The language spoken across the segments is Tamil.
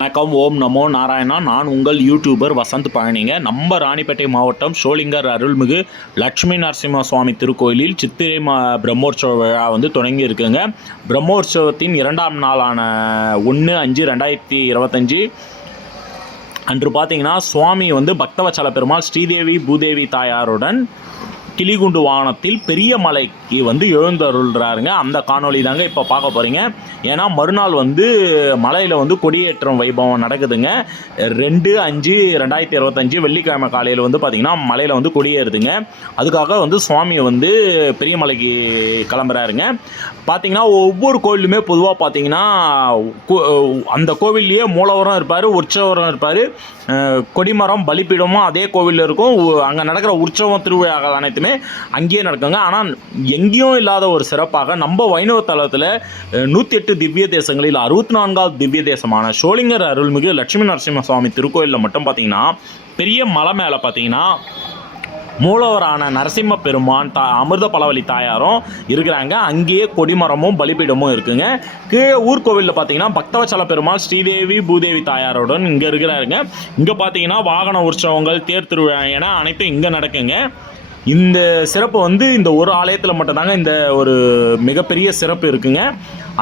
வணக்கம் ஓம் நமோ நாராயணா. நான் உங்கள் யூடியூபர் வசந்த் பழனிங்க. நம்ம ராணிப்பேட்டை மாவட்டம் ஷோலிங்கர் அருள்மிகு லட்சுமி நரசிம்ம சுவாமி திருக்கோயிலில் சித்திரை மா பிரம்மோற்சவ விழா வந்து தொடங்கி இருக்குங்க. பிரம்மோற்சவத்தின் இரண்டாம் நாளான ஒன்று அஞ்சு ரெண்டாயிரத்தி இருபத்தஞ்சி அன்று பார்த்தீங்கன்னா சுவாமி வந்து பக்தவச்சல பெருமாள் ஸ்ரீதேவி பூதேவி தாயாருடன் கிளிகுண்டு வானத்தில் பெரிய மலைக்கு வந்து எழுந்தருள்றாருங்க. அந்த காணொளி தாங்க இப்போ பார்க்க போகிறீங்க ஏன்னா மறுநாள் வந்து மலையில் வந்து கொடியேற்றம் வைபவம் நடக்குதுங்க. ரெண்டு அஞ்சு ரெண்டாயிரத்தி இருபத்தஞ்சு வெள்ளிக்கிழமை காலையில் வந்து பார்த்திங்கன்னா மலையில் வந்து கொடியேறுதுங்க. அதுக்காக வந்து சுவாமியை வந்து பெரிய மலைக்கு கிளம்புறாருங்க. பார்த்தீங்கன்னா ஒவ்வொரு கோவிலுமே பொதுவாக பார்த்தீங்கன்னா கோ- அந்த கோவில்லையே மூலவரம் இருப்பார் உற்சவரம் இருப்பார். கொடிமரம் பலிப்பீடமும் அதே கோவிலில் இருக்கும். அங்கே நடக்கிற உற்சவம் திருவிழாக்கள் அனைத்துமே அங்கேயே நடக்குங்க. ஆனால் எங்கேயும் இல்லாத ஒரு சிறப்பாக நம்ம வைணவ தலத்தில் நூற்றி எட்டு திவ்ய தேசங்களில் அறுபத்தி நான்காவது திவ்ய தேசமான ஷோலிங்கர் அருள்மிகு லட்சுமி நரசிம்ம சுவாமி திருக்கோயிலில் மட்டும் பார்த்தீங்கன்னா பெரிய மலை மேலே பார்த்தீங்கன்னா மூலவரான நரசிம்ம பெருமான் தா அமிர்த பலவலி தாயாரும் இருக்கிறாங்க. அங்கேயே கொடிமரமும் பலிபீடமும் இருக்குங்க. கீழே ஊர்கோவிலில் பார்த்தீங்கன்னா பக்தவச்சல பெருமாள் ஸ்ரீதேவி பூதேவி தாயாருடன் இங்கே இருக்கிறாருங்க. இங்கே பார்த்தீங்கன்னா வாகன உற்சவங்கள் தேர் திருவிழா என அனைத்தும் இங்கே நடக்குங்க. இந்த சிறப்பு வந்து இந்த ஒரு ஆலயத்தில் மட்டும்தாங்க இந்த ஒரு மிகப்பெரிய சிறப்பு இருக்குங்க.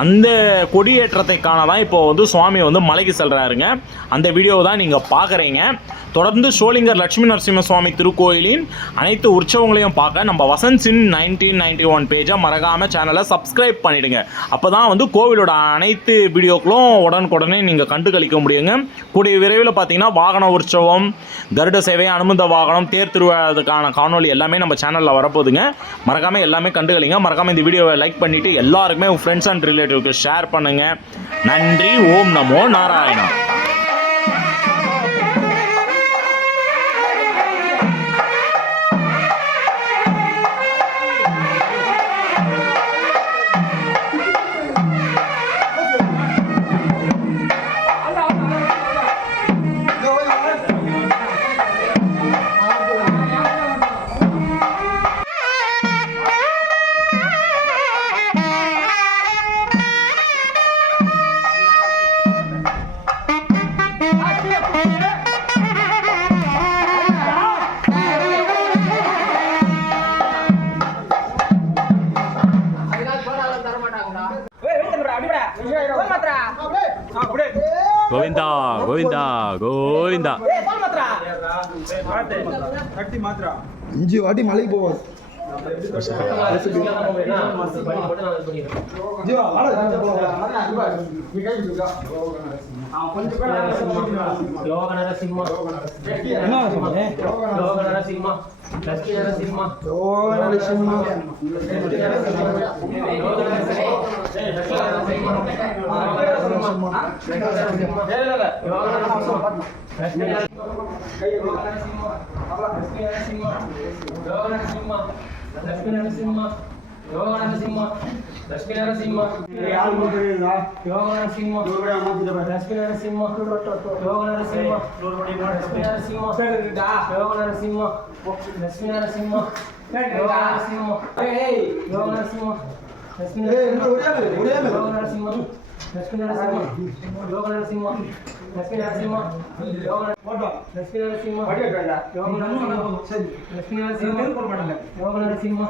அந்த கொடியேற்றத்தை காண தான் இப்போ வந்து சுவாமி வந்து மலைக்கு செல்கிறாருங்க அந்த வீடியோவை தான் நீங்கள் பார்க்குறீங்க தொடர்ந்து ஷோலிங்கர் லட்சுமி நரசிம்ம சுவாமி திருக்கோயிலின் அனைத்து உற்சவங்களையும் பார்க்க நம்ம வசந்த் சின் நைன்டீன் நைன்டி ஒன் பேஜை மறக்காமல் சேனலை சப்ஸ்கிரைப் பண்ணிவிடுங்க அப்போ தான் வந்து கோவிலோட அனைத்து வீடியோக்களும் உடனுக்குடனே நீங்கள் கண்டு கழிக்க முடியுங்க. கூடிய விரைவில் பார்த்தீங்கன்னா வாகன உற்சவம் கருட சேவை அனுமந்த வாகனம் தேர் திருவிழாதுக்கான காணொளி எல்லாமே நம்ம சேனலில் வரப்போகுதுங்க. மறக்காமல் எல்லாமே கண்டுகளிங்க. மறக்காமல் இந்த வீடியோவை லைக் பண்ணிவிட்டு எல்லாருக்குமே உங்கள் ஃப்ரெண்ட்ஸ் அண்ட் ரிலேட்டிவ்க்கு ஷேர் பண்ணுங்கள் நன்றி. ஓம் நமோ நாராயணா. ಗೋವಿಂದ ಗೋವಿಂದ ಗೋವಿಂದ அஞ்சு வாட்டி மலைக்கு போவோம் ஜீவா, வாடா, இங்க போலாம். யோக நரசிம்ம என்ன சொன்னே? யோக நரசிம்ம லட்சுமி நரசிம்ம ஓ, நரசிம்மா. லட்சுமி நரசிம்ம யோக நரசிம்ம லட்சுமி நரசிம்ம யோக நரசிம்ம லட்சுமி நரசிம்ம யோக நரசிம்ம லட்சுமி நரசிம்ம யோக நரசிம்ம லட்சுமி நரசிம்ம யோக நரசிம்ம யோக நரசிம்ம லட்சுமி ஏய், என்ன ஒரே ஆளு, ஒரே ஆளு. யோக நரசிம்ம லட்சுமி நரசிம்ம யோக நரசிம்ம லட்சுமி நரசிம்ம யோக லட்சுமி நரசிம்ம யோக நரசிம்ம சரி. லட்சுமி நரசிம்ம யோக நரசிம்ம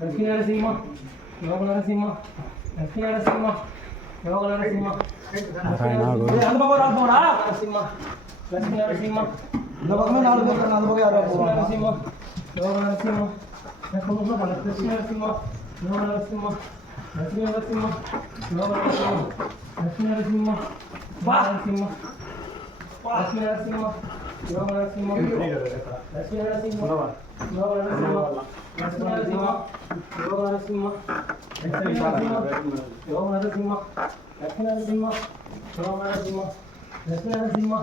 லட்சுமி நரசிம்ம யோக நரசிம்ம லட்சுமி நரசிம்ம யோக நரசிம்ம ஏய், அந்த பக்கம் ஒரு ஆள் போடா. நரசிம்ம லட்சுமி நரசிம்ம இந்த பக்கமே நாலு பேர் இருக்காங்க, அந்த பக்கம் யாரோ லட்சுமி போவாங்க. நரசிம்ம யோக நரசிம்ம லட்சுமி நரசிம்ம